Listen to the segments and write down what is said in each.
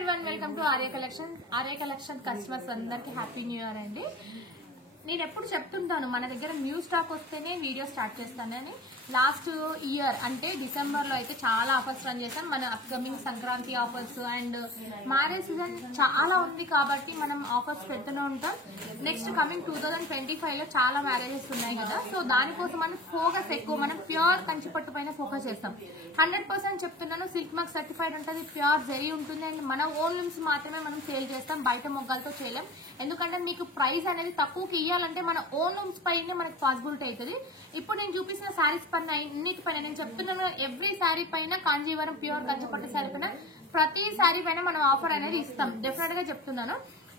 everyone, welcome to Arya Collection. Arya Collection customers అందరికి happy new year అండి. నేను ఎప్పుడు చెప్తుంటాను మన దగ్గర న్యూ స్టాక్ వస్తేనే వీడియో స్టార్ట్ చేస్తానని. లాస్ట్ ఇయర్ అంటే డిసెంబర్ లో అయితే చాలా ఆఫర్స్ రన్ చేశాం. మన upcoming Sankranti offers and marriage season చాలా ఉంది కాబట్టి మనం ఆఫర్స్ పెడుతూనే ఉంటాం. నెక్స్ట్ కమింగ్ 2025 లో చాలా మ్యారేజెస్ ఉన్నాయి కదా, సో దానికోసం మనం ఫోకస్ ఎక్కువ మనం ప్యూర్ కంచిపట్టు పైన ఫోకస్ చేస్తాం. 100% చెప్తున్నాను, సిల్క్ మార్క్ సర్టిఫైడ్ ఉంటుంది, ప్యూర్ జరీ ఉంటుంది అండ్ మన ఓన్ లూమ్స్ మాత్రమే మనం సేల్ చేస్తాం, బయట మొగ్గాలతో చేయలేం. ఎందుకంటే మీకు ప్రైస్ అనేది తక్కువకి ఇవ్వాలంటే మన ఓన్ లూమ్స్ పైనే మనకు పాసిబిలిటీ అవుతుంది. ఇప్పుడు నేను చూపిస్తున్న శారీస్ పైన అన్నిటిపైన నేను చెప్తున్నాను, ఎవ్రీ శారీ పైన కాంజీవరం ప్యూర్ కంచిపట్టు శారీ పైన ప్రతి శారీ పైన మనం ఆఫర్ అనేది ఇస్తాం, డెఫినెట్ గా చెప్తున్నాను.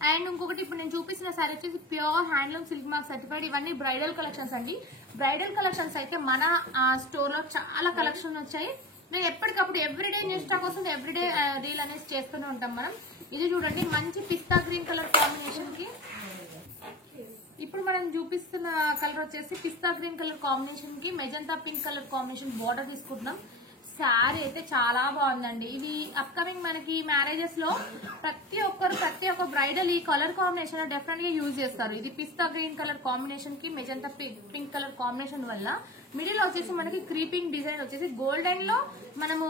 అండ్ ఇంకొకటి ఇప్పుడు నేను చూపిస్తున్న శారీ వచ్చేసి pure handloom silk mark certified. ఇవన్నీ బ్రైడల్ కలెక్షన్స్ అండి. బ్రైడల్ కలెక్షన్స్ అయితే మన స్టోర్ లో చాలా కలెక్షన్ వచ్చాయి. నేను ఎప్పటికప్పుడు ఎవ్రీడే న్యూ స్టాక్ వస్తుంది, ఎవ్రీడే రీల్ అనేది చేస్తూనే ఉంటాం మనం. ఇది చూడండి, మంచి పిస్తా గ్రీన్ కలర్ కాంబినేషన్ కి ఇప్పుడు మనం చూపిస్తున్న కలర్ వచ్చేసి పిస్తా గ్రీన్ కలర్ కాంబినేషన్ కి magenta pink colour combination border తీసుకుంటున్నాం. శారీ అయితే చాలా బాగుందండి. ఇది అప్కమింగ్ మనకి మ్యారేజెస్ లో ప్రతి ఒక్క బ్రైడల్ ఈ కలర్ కాంబినేషన్ లో డెఫినెట్ గా యూజ్ చేస్తారు. ఇది పిస్తా గ్రీన్ కలర్ కాంబినేషన్ కి మెజంతా పింక్ కలర్ కాంబినేషన్ వల్ల మిడిల్ వచ్చేసి మనకి క్రీపింగ్ డిజైన్ వచ్చేసి గోల్డెన్ లో మనము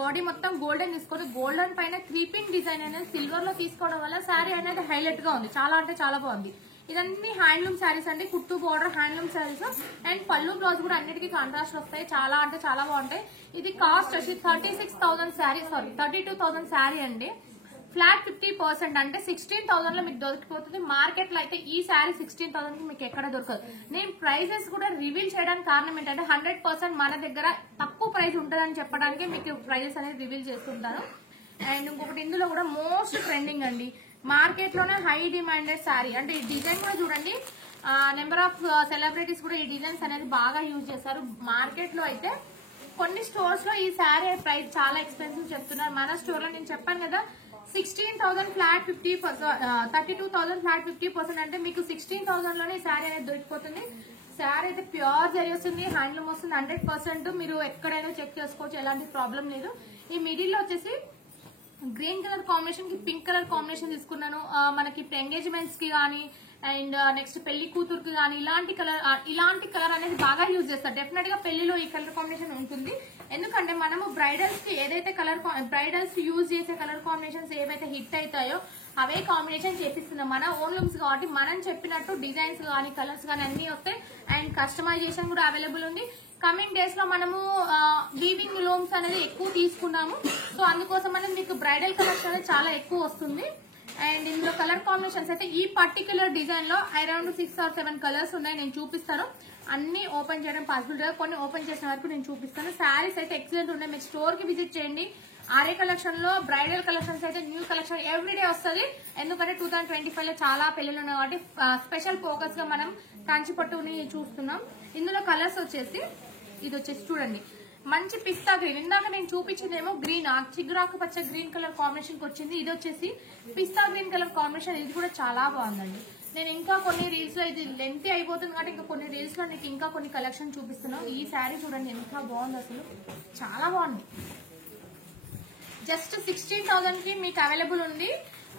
బాడీ మొత్తం గోల్డెన్ తీసుకోవడం, గోల్డెన్ పైన క్రీపింగ్ డిజైన్ అనేది సిల్వర్ లో తీసుకోవడం వల్ల శారీ అనేది హైలైట్ గా ఉంది, చాలా అంటే చాలా బాగుంది. ఇదన్నీ హ్యాండ్లూమ్ శారీస్ అండి, కుట్టు బోర్డర్ హ్యాండ్లూమ్ శారీస్ అండ్ పళ్ళు బ్లౌజ్ కూడా అన్నిటికీ కాంట్రాస్ట్ వస్తాయి, చాలా అంటే చాలా బాగుంటాయి. ఇది కాస్ట్ వచ్చి 36,000 శారీ, సారీ 32,000 శారీ అండి. ఫ్లాట్ 50% అంటే 16,000 లో మీకు దొరికిపోతుంది. మార్కెట్ లో అయితే ఈ శారీ 16,000 కి మీకు ఎక్కడ దొరకదు. నేను ప్రైజెస్ కూడా రివీల్ చేయడానికి కారణం ఏంటంటే 100% మన దగ్గర తక్కువ ప్రైస్ ఉంటుందని చెప్పడానికి మీకు ప్రైజెస్ అనేది రివీల్ చేస్తుంటాను. అండ్ ఇంకొకటి ఇందులో కూడా మోస్ట్ ట్రెండింగ్ అండి, మార్కెట్ లోనే హై డిమాండెడ్ శారీ. అంటే ఈ డిజైన్ కూడా చూడండి, నెంబర్ ఆఫ్ సెలబ్రిటీస్ కూడా ఈ డిజైన్స్ అనేది బాగా యూజ్ చేస్తారు. మార్కెట్ లో అయితే కొన్ని స్టోర్స్ లో ఈ శారీ ప్రైస్ చాలా ఎక్స్పెన్సివ్ చెప్తున్నారు. మన స్టోర్ లో నేను చెప్పాను కదా 16,000 ఫ్లాట్ 50%, 32,000 ఫ్లాట్ 50% అంటే మీకు 16,000 లోనే ఈ శారీ అనేది దొరికిపోతుంది. శారీ అయితే ప్యూర్ జరీ వస్తుంది, హ్యాండ్లూమ్ వస్తుంది 100%. మీరు ఎక్కడైనా చెక్ చేసుకోవచ్చు, ఎలాంటి ప్రాబ్లం లేదు. ఈ మిడిల్ లో వచ్చేసి గ్రీన్ కలర్ కాంబినేషన్ కి పింక్ కలర్ కాంబినేషన్ తీసుకున్నాను. మనకి ఎంగేజ్మెంట్స్ కి కానీ అండ్ నెక్స్ట్ పెళ్లి కూతురుకి కానీ ఇలాంటి కలర్ అనేది బాగా యూజ్ చేస్తారు. డెఫినెట్ గా పెళ్లిలో ఈ కలర్ కాంబినేషన్ ఉంటుంది. ఎందుకంటే మనము బ్రైడల్స్ కి ఏదైతే బ్రైడల్స్ యూజ్ చేసే కలర్ కాంబినేషన్స్ ఏవైతే హిట్ అవుతాయో అవే కాంబినేషన్ చేపిస్తున్నాం మన ఓన్ లూమ్స్ కాబట్టి. మనం చెప్పినట్టు డిజైన్స్ కానీ కలర్స్ కానీ అన్ని వస్తాయి అండ్ కస్టమైజేషన్ కూడా అవైలబుల్ ఉంది. కమింగ్ డేస్ లో మనము వీవింగ్ లూమ్స్ అనేది ఎక్కువ తీసుకున్నాము, సో అందుకోసం అనేది మీకు బ్రైడల్ కలెక్షన్ అనేది చాలా ఎక్కువ వస్తుంది. అండ్ ఇందులో కలర్ కాంబినేషన్స్ అయితే ఈ పర్టికులర్ డిజైన్ లో అరౌండ్ 6 or 7 కలర్స్ ఉన్నాయి. నేను చూపిస్తాను, అన్ని ఓపెన్ చేయడం పాసిబుల్ కాదు, కొన్ని ఓపెన్ చేసిన వరకు నేను చూపిస్తాను. శారీస్ అయితే ఎక్సలెంట్ ఉన్నాయి, మీరు స్టోర్ కి విజిట్ చేయండి. ఆర్య కలెక్షన్ లో బ్రైడల్ కలెక్షన్స్ అయితే న్యూ కలెక్షన్ ఎవ్రీడే వస్తుంది. ఎందుకంటే 2025 లో చాలా పెళ్లిలు ఉన్నాయి కాబట్టి స్పెషల్ ఫోకస్ గా మనం కంచిపట్టుని చూస్తున్నాం. ఇందులో కలర్స్ వచ్చేసి ఇది వచ్చేసి చూడండి, మంచి పిస్తా గ్రీన్. ఇందాక నేను చూపించిందేమో గ్రీన్, చిగురాకు పచ్చ గ్రీన్ కలర్ కాంబినేషన్ కి వచ్చింది. ఇది వచ్చేసి పిస్తా గ్రీన్ కలర్ కాంబినేషన్, ఇది కూడా చాలా బాగుందండి. నేను ఇంకా కొన్ని రీల్స్ లో, ఇది లెంత్ అయిపోతుంది కాబట్టి ఇంకా కొన్ని రీల్స్ లో నీకు ఇంకా కొన్ని కలెక్షన్ చూపిస్తున్నాను. ఈ శారీ చూడండి ఎంత బాగుంది, అసలు చాలా బాగుంది. జస్ట్ 16,000 కి మీకు అవైలబుల్ ఉంది.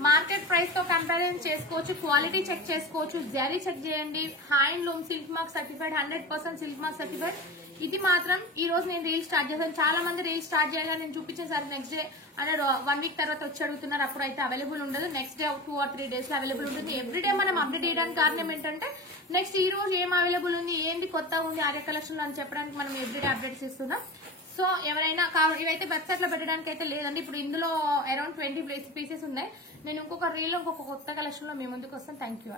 మార్కెట్ ప్రైస్ తో కంపారిజన్ చేసుకోవచ్చు, క్వాలిటీ చెక్ చేసుకోవచ్చు, జరీ చెక్ చేయండి. Handloom silk mark certified, 100% silk mark certified. ఇది మాత్రం ఈ రోజు నేను రీల్ స్టార్ట్ చేశాను. చాలా మంది రీల్ స్టార్ట్ చేయాలని నేను చూపించిన సార్ నెక్స్ట్ డే అంటే 1 వీక్ తర్వాత వచ్చి అడుగుతున్నారు, అప్పుడు అయితే అవైలబుల్ ఉండదు. నెక్స్ట్ డే 2 or 3 డేస్ లో అవైలబుల్ ఉంటుంది. ఎవ్రీడే మనం అప్డేట్ చేయడానికి కారణం ఏంటంటే నెక్స్ట్ ఈ రోజు ఏం అవైలబుల్ ఉంది, ఏంటి కొత్తగా ఉంది ఆర్య కలెక్షన్ లో అని చెప్పడానికి మనం ఎవ్రీడే అప్డేట్స్ ఇస్తున్నాం. సో ఎవరైనా ఇవైతే వెబ్సైట్ లో పెట్టడానికి అయితే లేదండి. ఇప్పుడు ఇందులో అరౌండ్ 20 పీసెస్ ఉన్నాయి. నేను ఇంకొక రీల్ ఇంకొక కొత్త కలెక్షన్ లో మీ ముందుకు వస్తాను. Thank you.